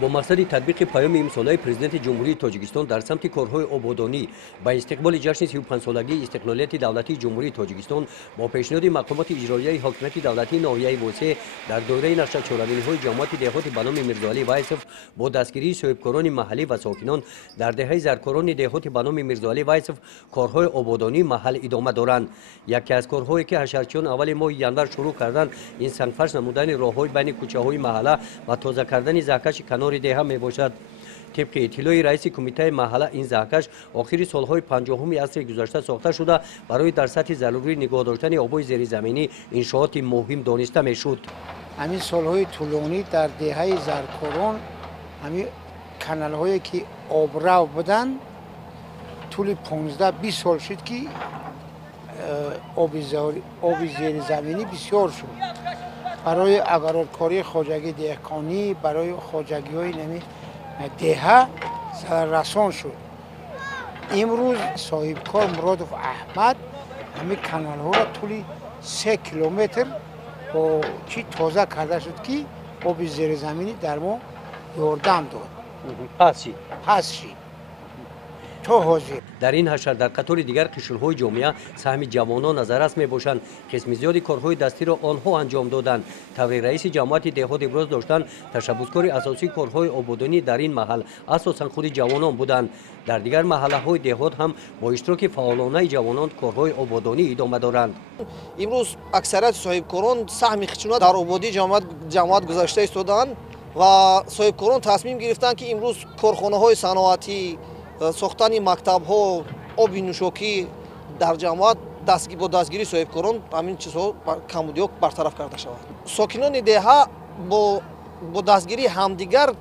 با مقصد تطبیق پیام امسالهای پرزیدنت جمهوری تاجیکستان در سمت کارهای آبادانی با استقبال جشن 35 سالگی استقلالیت دولتی جمهوری تاجیکستان با پیشنهاد مقامات اجرایی حاکمیت دولتی ناحیه وسع در دوره نقشه چهارمین‌های جماعت دهات به نام میرزاعلی وایسف با دستگیری صاحبکاران محلی و ساکنان در دهه زرکاران دهات به نام میرزاعلی وایسف کارهای آبادانی محل ادامه دارند. یکی از کارهایی که حشرچیان اول ماه ینور شروع کردند این سنگفرش نمودن راههای بین کوچه‌های محله و تازه کردن زهکش کنار دهه می باشد. طبق اطلاع رئیس کمیته محله این زهکش آخر سالهای 50 عصر گذشته ساخته شده برای در سطح ضروری نگاه داشتن آبای زیرزمینی انشاءات مهم دانسته میشد. همین سالهای طولانی در دهه زرکاران همین کانال هایی که آبرو بودن طول 15-20 سال شد که آب زیرزمینی بسیار شد. برای اگراتکاری خواجگی دهقانی برای خواجگی های نمی دهه رسان شد. امروز صاحبکار مرادوف احمد همین کانال ها را طول 3 کیلومتر با چی تازه کرده شد که آب زیرزمینی در ما یاردم داد. پس شد. در این حشر در قطار دیگر قشرهای جامعه سهم جوانان نظررس می باشند. قسم زیادی کارهای دستی را آنها انجام دادند. طور رئیس جماعت دهات ابراز داشتند تشبسکار اساسی کارهای آبادانی در این محل اساسا خود جوانان بودند. در دیگر محله های دهات هم با اشتراک فعالانه جوانان کارهای آبادانی ادامه دارند. امروز اکثریت صاحبکاران سهم خشونت در آبادی جماعت گذاشته ایستادند و صاحبکاران تصمیم گرفتند که امروز کارخانه های صنعتی ساختن مکتب ها آب نوشاکی در جماعت با دستگیری صاحبکاران همین چیزها کمبودی ها برطرف کرده شود. ساکنان دهه با دستگیری همدیگر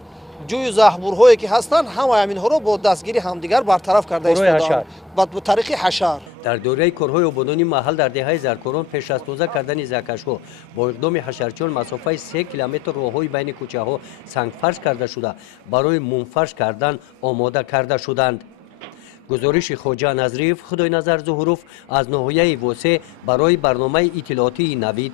جوی زهبورهایی که هستند همه همینها را با دستگیری همدیگر برطرف کرده ایستادند با طریق حشر. در دوره کارهای آبادانی محل در دهه زرکاران پیش از تازه کردن زهکش‌ها با اقدام حشرچیان مسافت 3 کیلومتر راههای بین کوچه‌ها سنگفرش کرده شده برای منفرش کردن آماده کرده شدند. گزارش خواجه نظریف خدای نظر ظهوروف از ناحیه وسع برای برنامه اطلاعاتی نوید.